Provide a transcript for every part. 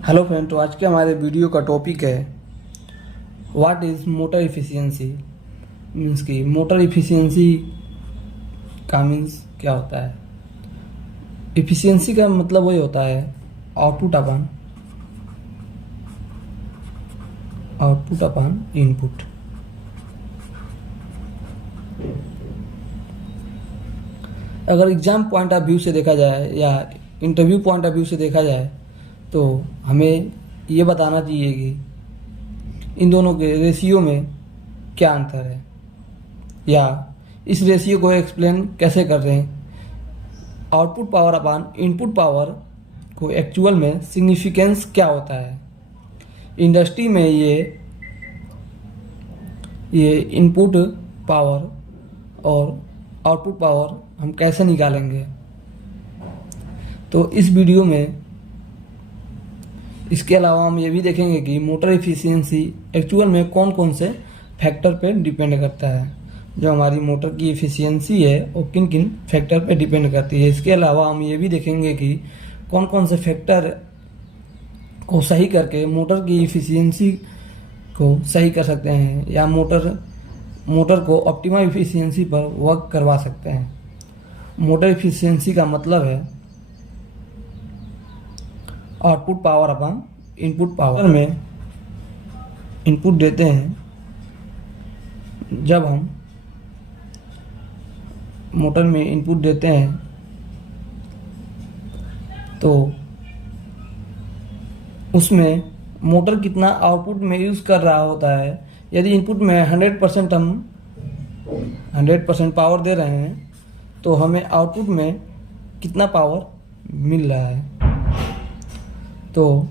Hello friend, तो आज के हमारे वीडियो का टॉपिक है what is motor efficiency. Means कि मोटर इफ़िशियंसी का मीन्स क्या होता है। इफ़िशियंसी का मतलब वही होता है आउटपुट अपन इनपुट। अगर एग्ज़ाम पॉइंट ऑफ व्यू से देखा जाए या इंटरव्यू पॉइंट ऑफ व्यू से देखा जाए तो हमें ये बताना चाहिए कि इन दोनों के रेशियो में क्या अंतर है, या इस रेशियो को एक्सप्लेन कैसे कर रहे हैं। आउटपुट पावर अपान इनपुट पावर को एक्चुअल में सिग्निफिकेंस क्या होता है। इंडस्ट्री में ये इनपुट पावर और आउटपुट पावर हम कैसे निकालेंगे, तो इस वीडियो में इसके अलावा हम ये भी देखेंगे कि मोटर इफ़िशियंसी एक्चुअल में कौन कौन से फैक्टर पे डिपेंड करता है। जो हमारी मोटर की इफ़िशियंसी है वो किन किन फैक्टर पे डिपेंड करती है। इसके अलावा हम ये भी देखेंगे कि कौन कौन से फैक्टर को सही करके मोटर की इफ़िशियंसी को सही कर सकते हैं, या मोटर को ऑप्टिमम इफ़िशियंसी पर वर्क करवा सकते हैं। मोटर इफ़िशियंसी का मतलब है output power upon input power. में इनपुट देते हैं, जब हम मोटर में इनपुट देते हैं तो उसमें मोटर कितना आउटपुट में यूज़ कर रहा होता है। यदि इनपुट में 100% हम 100% पावर दे रहे हैं तो हमें आउटपुट में कितना पावर मिल रहा है। तो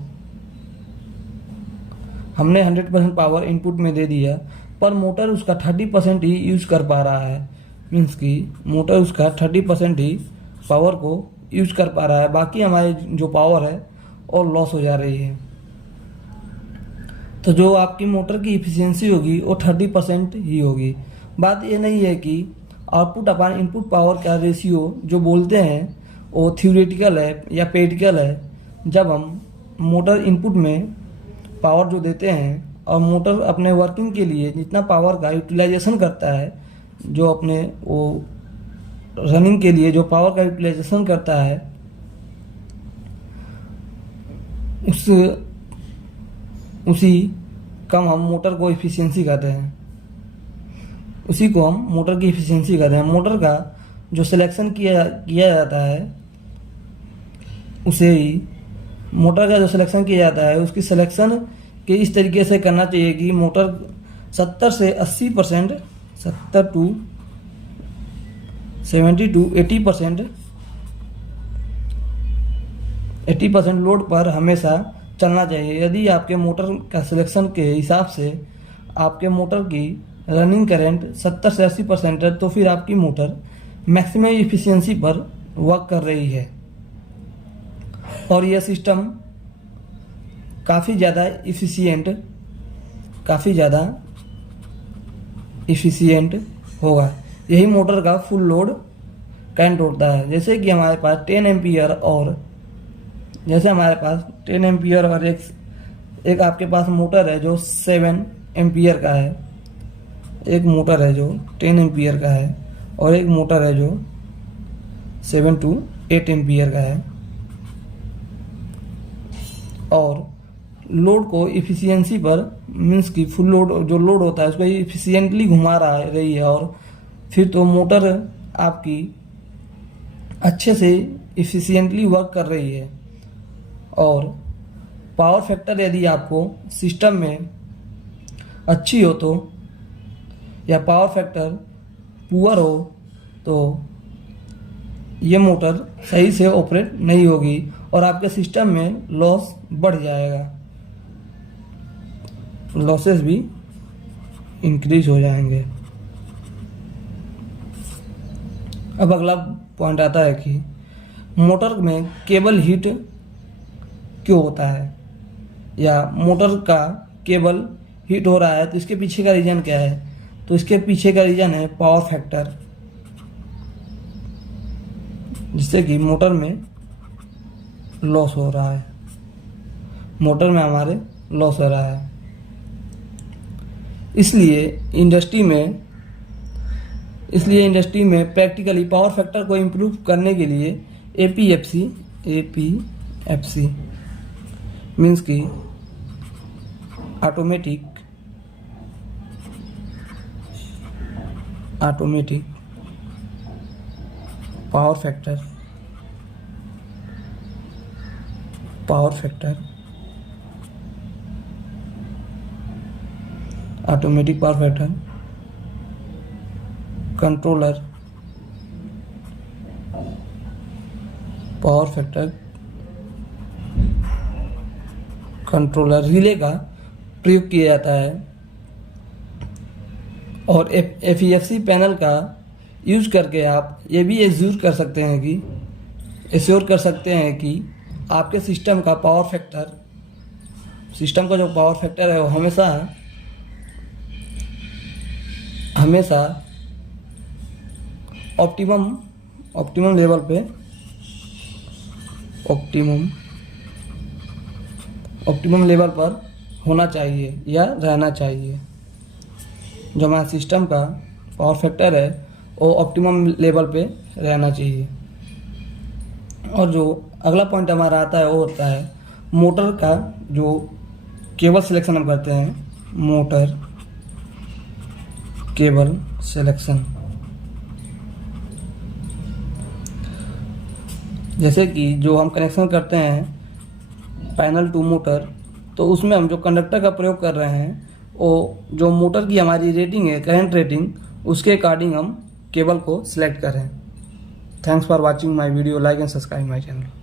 हमने 100% पावर इनपुट में दे दिया, पर मोटर उसका 30% ही यूज़ कर पा रहा है। मीन्स कि मोटर उसका 30% ही पावर को यूज़ कर पा रहा है, बाकी हमारी जो पावर है और लॉस हो जा रही है। तो जो आपकी मोटर की इफ़िशियंसी होगी वो 30% ही होगी। बात ये नहीं है कि आउटपुट अपॉन इनपुट पावर का रेशियो जो बोलते हैं वो थ्योरेटिकल है या प्रैक्टिकल है। जब हम मोटर इनपुट में पावर जो देते हैं और मोटर अपने वर्किंग के लिए जितना पावर का यूटिलाइजेशन करता है, जो अपने वो रनिंग के लिए जो पावर का यूटिलाइजेशन करता है, उसी कम हम मोटर को इफ़िशियंसी कहते हैं। उसी को हम मोटर की इफ़िशियंसी कहते हैं। मोटर का जो सिलेक्शन किया जाता है उसे ही मोटर का जो सिलेक्शन किया जाता है उसकी सिलेक्शन के इस तरीके से करना चाहिए कि मोटर 70 से 80%, 70 to 70 to 80% लोड पर हमेशा चलना चाहिए। यदि आपके मोटर का सिलेक्शन के हिसाब से आपके मोटर की रनिंग करंट 70 से 80% है तो फिर आपकी मोटर मैक्सिमम इफ़िशियंसी पर वर्क कर रही है और यह सिस्टम काफ़ी ज़्यादा इफ़िशियंट होगा। यही मोटर का फुल लोड करंट होता है। जैसे कि हमारे पास 10 एम्पियर और एक आपके पास मोटर है जो 7 एम्पियर का है, एक मोटर है जो 10 एम्पियर का है और एक मोटर है जो 7 to 8 एम्पियर का है, और लोड को इफ़िशियंसी पर मीन्स कि फुल लोड जो लोड होता है उसको इफ़िशियंटली घुमा रही है, और फिर तो मोटर आपकी अच्छे से इफ़िशियंटली वर्क कर रही है। और पावर फैक्टर यदि आपको सिस्टम में अच्छी हो तो, या पावर फैक्टर पुअर हो तो ये मोटर सही से ऑपरेट नहीं होगी और आपके सिस्टम में लॉस बढ़ जाएगा, लॉसेस भी इंक्रीज हो जाएंगे। अब अगला पॉइंट आता है कि मोटर में केबल हीट क्यों होता है, या मोटर का केबल हीट हो रहा है तो इसके पीछे का रीज़न क्या है। तो इसके पीछे का रीज़न है पावर फैक्टर, जिससे कि मोटर में लॉस हो रहा है। मोटर में हमारे लॉस हो रहा है। इसलिए इंडस्ट्री में प्रैक्टिकली पावर फैक्टर को इम्प्रूव करने के लिए एपीएफसी मीन्स कि automatic power factor automatic power factor controller relay का प्रयोग किया जाता है और एफईएफसी पैनल का यूज करके आप ये भी एश्योर कर सकते हैं कि आपके सिस्टम का जो पावर फैक्टर है वो हमेशा ऑप्टिमम लेवल पे ऑप्टिमम लेवल पर होना चाहिए या रहना चाहिए। जो हमारा सिस्टम का पावर फैक्टर है वो ऑप्टिमम लेवल पे रहना चाहिए। और जो अगला पॉइंट हमारा आता है वो होता है मोटर का जो केबल सिलेक्शन हम करते हैं, मोटर केबल सिलेक्शन। जैसे कि जो हम कनेक्शन करते हैं पैनल टू मोटर, तो उसमें हम जो कंडक्टर का प्रयोग कर रहे हैं वो जो मोटर की हमारी रेटिंग है, करंट रेटिंग, उसके अकॉर्डिंग हम केबल को सिलेक्ट करें। Thanks for watching my video, like and subscribe my channel.